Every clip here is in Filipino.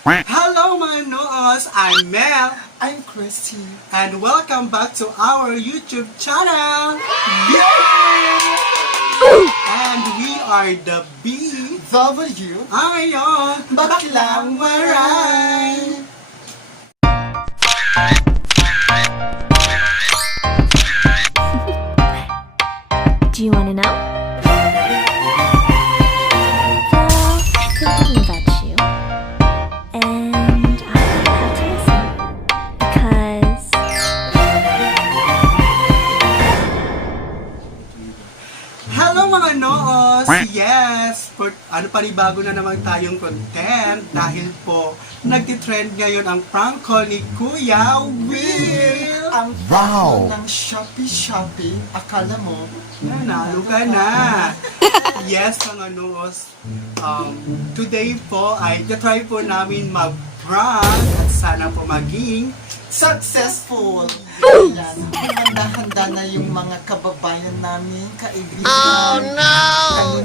Hello mga noos! I'm Mel I'm Christy. and welcome back to our YouTube channel! And we are the W. Ayon Baklang Waray. Do you want to know? Well, I've been thinking about you. And I have to listen. Because Hello mga noos! Yes! Panibago na naman tayong content dahil po nagtitrend ngayon ang prank call ni Kuya Will! Ang wow ng Shopee. Akala mo? Nanalo ka na! Yes mga noos, today po ay try po namin mag-prank at sana po maging Successful! Yan. Handa-handa na yung mga kababayan namin, kaibigan. Oh no!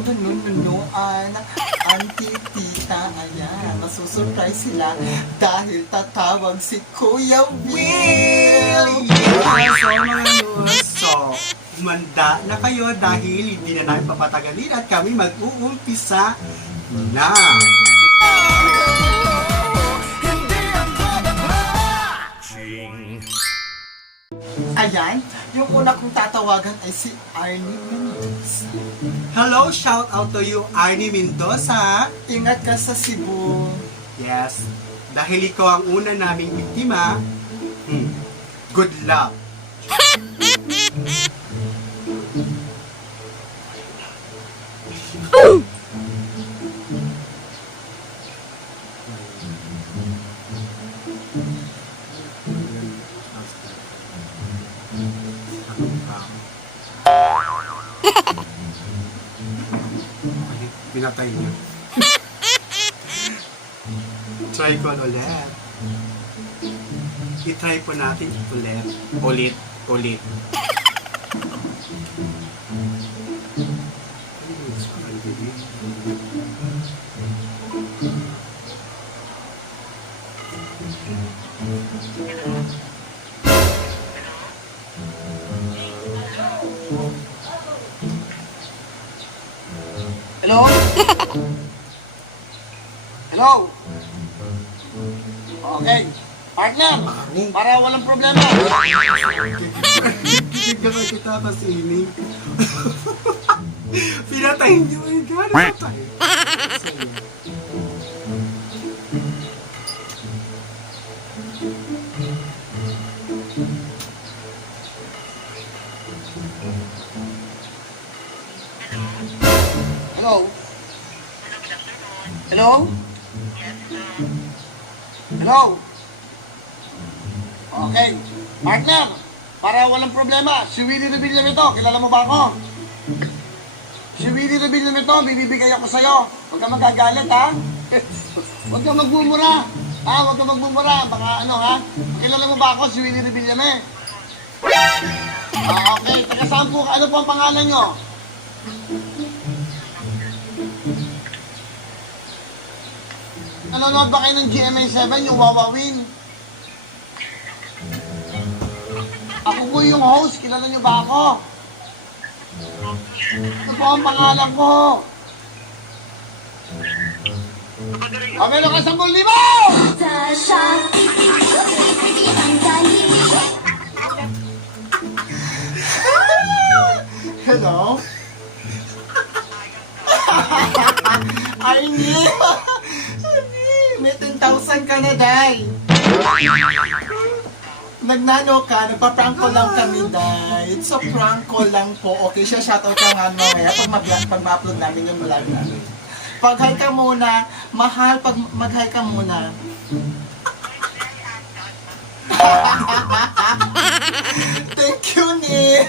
Kanunununuan, auntie, tita, ayan. Masusurprise sila dahil tatawag si Kuya Will! yes! So mga noos, manda na kayo dahil hindi na namin papatagalin at kami mag-uumpisa na! Ayan, yung una kong tatawagan ay si Arnie Mendoza. Hello! Shout out to you, Arnie Mendoza! Ingat ka sa Cebu. Yes, dahil ikaw ang una naming biktima, good luck! Pinatay niyo. Try ko ulit. I-try po natin ulit. Ulit. Hello? Hello? Okay. Partner, para walang problema. Bigyan kita kasi ini. Pinatay niyo eh. Gano'n patay? Hello? Hello? Hello? Okay. Partner, para walang problema, si Willie Revilla ito. Kilala mo ba ako? Si Willie Revilla ito, bibigay ako sa'yo. Huwag ka magagalit, ha? Huwag ka magbumura. Huwag ka magbumura. Baka ano, ha? Kilala mo ba ako, si Willie Revilla okay. Taga saan po? Ano po ang pangalan nyo? Nanonood ba kayo ng GMA7, yung Wawawin? Ako po yung host, kilala niyo ba ako? Ito po ang pangalan ko. Meron ka 10,000! Hello? Arnie! May 10,000 ka na, Day. Nagnano ka, nagpa-prank call lang kami, Day. It's a prank call lang po. Okay, siya shoutout ka nga mamaya pag ma-upload namin yung vlog namin. Pag-hi ka muna. Mahal, pag mag-hi ka muna. Thank you, Ni.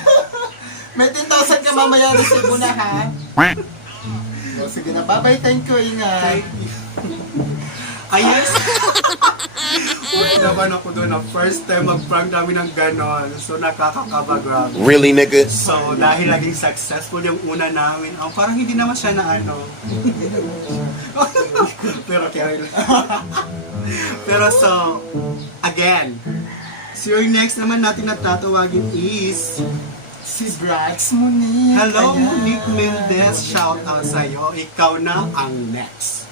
May 10,000 ka mamaya na Cebu na, ha? O, sige na. Bye-bye. Thank you. Ingat. Ayos! Uy naman ako doon na first time mag-prank namin ng ganon. So nakakakaba, grabe. Really, nigga? So dahil naging successful yung una namin, parang hindi naman siya na ano. Pero carry lang. Pero so, again, so yung next naman natin na tatawagin is Si Brax Monique. Hello, Ayan. Monique Mendez. Shout out sa'yo. Ikaw na ang next.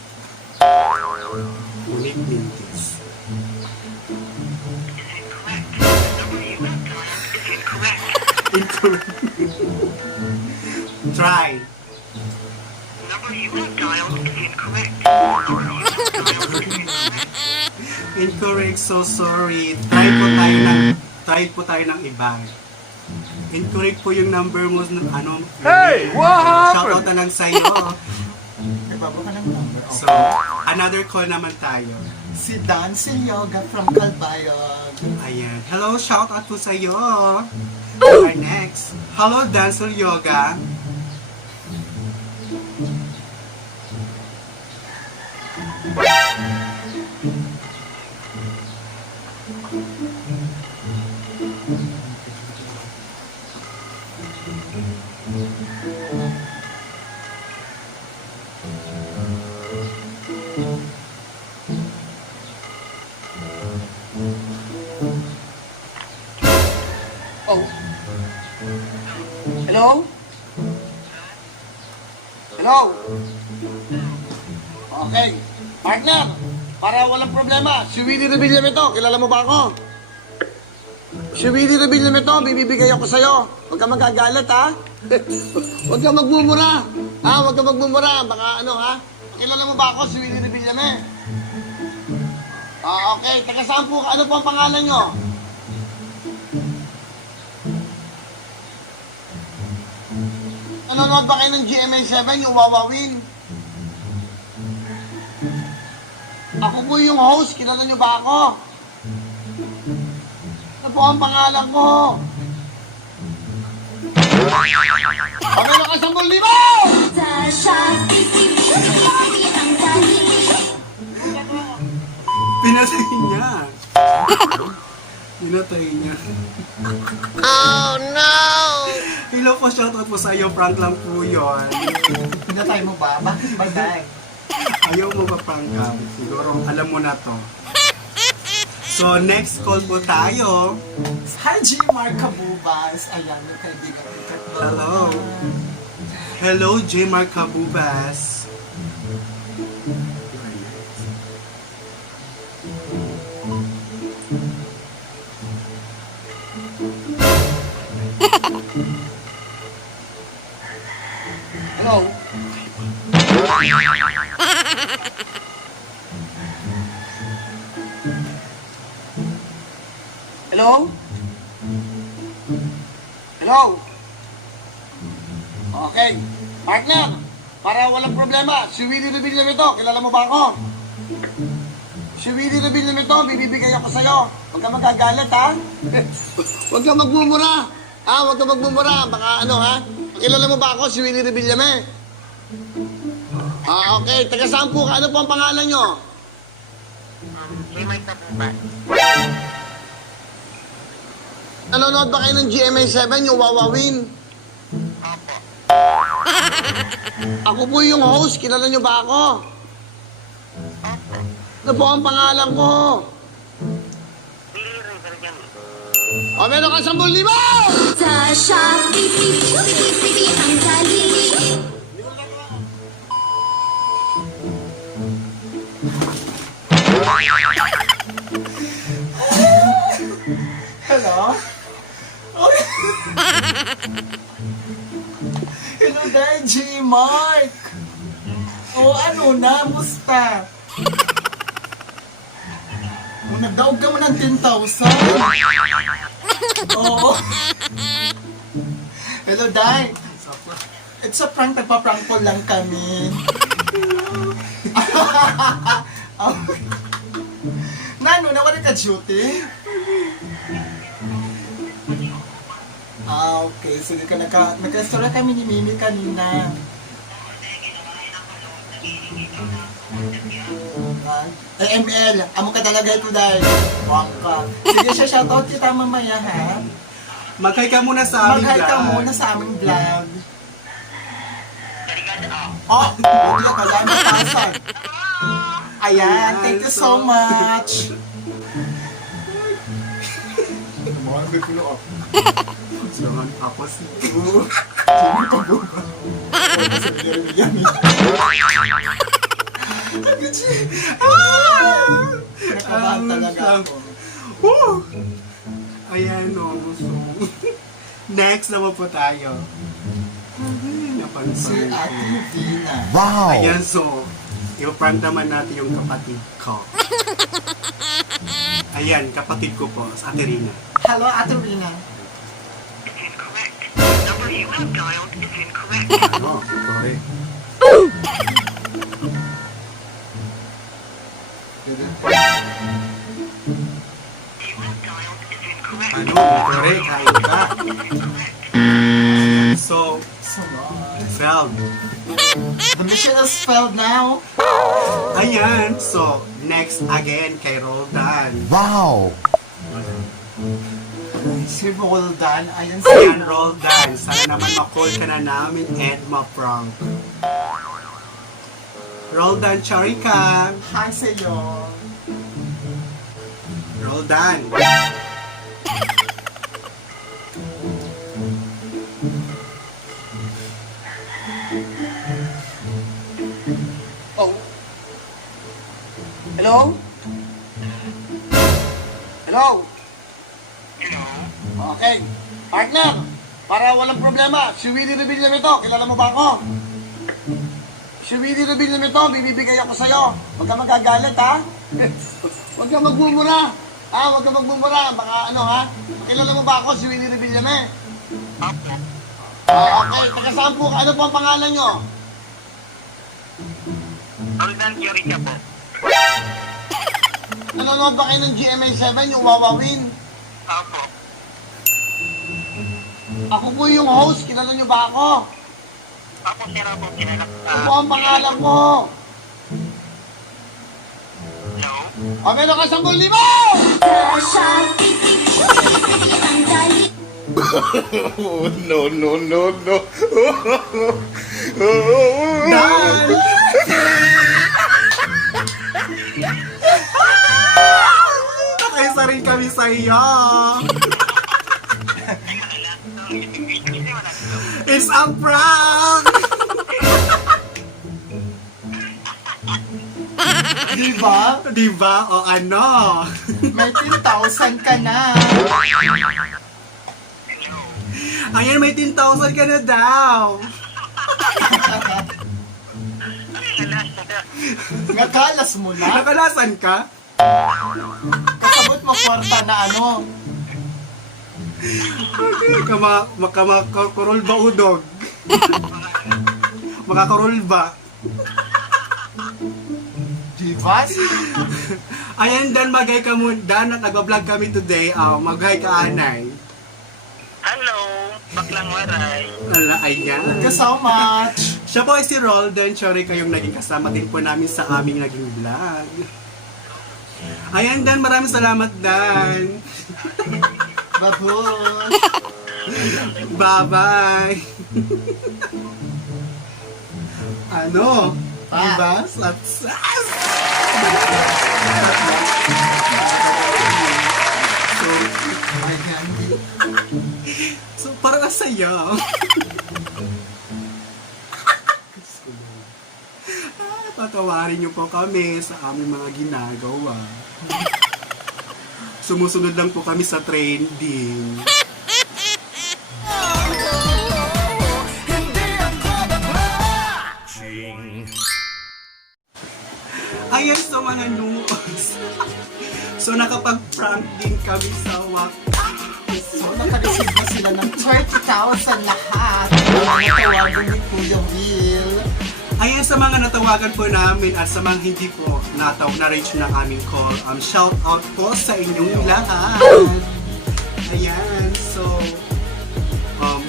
Monique Mendez. Incorrect. Try. Incorrect, so sorry. Try po tayo ng iba. Incorrect po yung number mo ng ano. Hey, what happened? Shoutout na lang sa'yo. Nagbago ka ng number. So, another call naman tayo. Si Dancing Yoga from Calbayog. Ayan. Hello, shoutout po sa'yo. Okay, next. Hello, Dancer Yoga. Oh. Hello? Hello? Okay. Partner, para walang problema, si Willie Revilla ito. Kilala mo ba ako? Si Willie Revilla ito, bibibigay ako sa'yo. Huwag ka magagalit, ha? Huwag ka magmumura. Ha? Huwag ka magmumura. Baka ano, ha? Kilala mo ba ako, si Willie Revilla okay. Taga saan po? Ano po ang pangalan nyo? Nanonood ba kayo ng GMA7, yung Wawawin? Ako po yung host, kilala nyo ba ako? Ano po ang pangalan ko? Pamelo ka sa libo! Sa Shopee, ang dali. Pinatay niya. Pinatay niya. Oh no! Hello po, shoutout po sa'yo. Prank lang po yun. Pinatay mo ba? Bakit ba, Day? Ayaw mo ba prank ka? Siguro, alam mo na to. So, next call po tayo. Hi, G. Mark Kabubas. Ayan, yung kaibigan ko. Hello. Hello, J. Mark Kabubas. Hello? Hello? Hello? Okay. Partner, para walang problema, si Willie Revilla ito. Kilala mo ba ako? Si Willie Revilla ito, bibibigay ako sa'yo. Huwag ka magagalit, ha? Huwag ka magmumura. Huwag ka magmumura. Baka ano, ha? Kilala mo ba ako, si Willie Revilla okay. Taga saan po ka? Ano po ang pangalan nyo? Nanonood ba kayo ng GMA7, yung Wawawin? Ako po yung host, kilala nyo ba ako? Ano po ang pangalan ko? Meron ka 10,000! Sa Shopee, ang dali. Hello? Hello, Day, G. Mark. Ano na? Musta? Nagdaog ka mo ng 10,000. Oo. Hello, Day. It's a prank. Nagpa-prank ko lang kami. Nano, nawala ka duty? Okay. Sige ka, nagka-restaurant kami ni Mimi kanina. ML, amo ka talaga ito dahil. Waka. Sige siya, shoutout kita mamaya, ha? Mag-hi ka muna sa aming Mag-hi ka vlog. muna sa aming vlog. Huwag ka lang, Ayan, thank you so much. So, ako si... Nakabahan talaga ako. Woo! Ayan o. So, next naman po tayo. Si Napansin Ate ko. Medina. Ayan, so, i-prank naman natin yung kapatid ko. Ayan, kapatid ko po, sa Ate Rina. Hello, Ate Rina. Ano? Sorry. Ano? Sorry, kain ka. So, So much. failed. The mission is failed now. Ayan, so, next again kay Roldan. Si Roldan, ayan Ayan, Roldan. Sana naman ma-call ka na namin and ma-prank. Roldan, sorry ka. Hi sa'yo. Roldan. Oh. Hello? Hello? Okay. Partner, para walang problema, si Willie Revilla ito. Kilala mo ba ako? Si Willie Revilla ito, bibibigay ako sa'yo. Huwag ka magagalit, ha? Huwag ka magmumura. Huwag ka magmumura. Baka ano, ha? Kilala mo ba ako, si Willie Revilla okay, taga saan po? Ano po ang pangalan nyo? Roldan Yorica po. Nanonood ba kayo ng GMA7, yung Wawawin? Opo. Ako po yung host, kilala nyo ba ako? Ako sira po kinalak. Ano po ang pangalan ko? Hello? O, meron ka 10,000! Dan! Nakaisa rin kami sa iyo. It's a prank! Diba? Diba? O ano? May 10,000 ka na. Ayan, may 10,000 ka na daw. Nagalas mo na. Nakalasan ka? Kasabot mo kwarta na ano. Makakurol ba udog? Makakurol ba? Diba? Ayan, Dan, magay ka muna. Dan, nag-vlog kami today. Magay ka, Anay. Hello, Baklang Waray. Ala, ayan. Thank you so much. Siya po ay si Roldan. Sorry kayong naging kasama din po namin sa aming naging vlog. Ayan, Dan. Maraming salamat, Dan. Babush. Bye-bye. Ano? Diba? Satsas! So, Ayan. so parang asaya. Patawarin niyo po kami sa aming mga ginagawa. Sumusunod lang po kami sa trending. Ayan, so mga noos. So nakapag-prank din kami sa wakas. So, nakareceive na sila ng 30,000 lahat. Natawagan ni Kuya Will. Ayan, sa mga natawagan po namin at sa mga hindi po na-reach ng aming call, shout out po sa inyong lahat. Ayan, so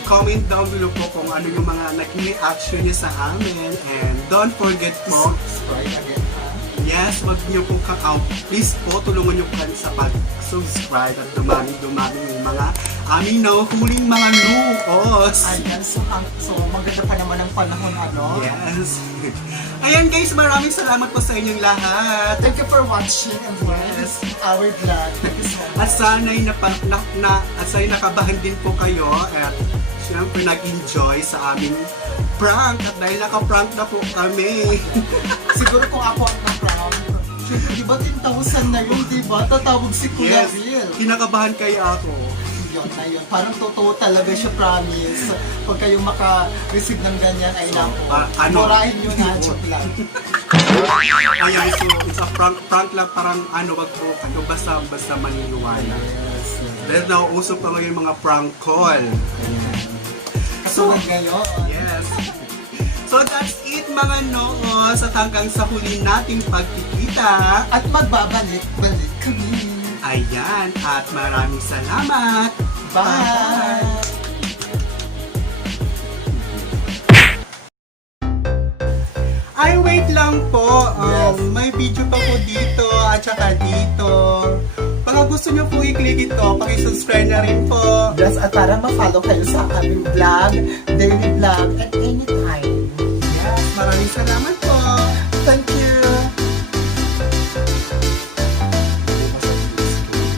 comment down below po kung ano yung mga naging reaction niya sa amin, and don't forget po, Subscribe again, ha? Yes, wag niyo po please po, tulungan niyo po kami sa pag-subscribe at dumami yung mga aming nahuhuling mga nuos. Ayan, so maganda pa naman ang panahon, ano? Yes. Ayan guys, maraming salamat po sa inyong lahat. Thank you for watching and Yes. our vlog. Thank you so much. At sana'y nakabahan din po kayo at syempre nag-enjoy sa aming prank at dahil naka-prank na po kami. Siguro kung ako ang na-prank, syempre, di ba 10,000 na yun, di ba? Tatawag si Kuya Yes, Will. kinakabahan kaya ako. Yun na yun. Parang totoo talaga siya, promise. Pag kayo maka-receive ng ganyan, ay lang po. Murahin nyo na, joke lang. Ayan, so it's a prank lang, parang wag po kayo basta maniniwala. Dahil nauusap pa ngayon mga prank call. So, ngayon, Yes. So that's it mga noos at hanggang sa huli nating pagkikita. at magbabalik-balik kami. Ayan, at maraming salamat. Bye! Ay, wait lang po. Yes. May video pa po dito at saka dito. Baka gusto nyo po i-click ito, pakisubscribe na rin po. Yes, at para ma-follow kayo sa aming vlog, daily vlog, at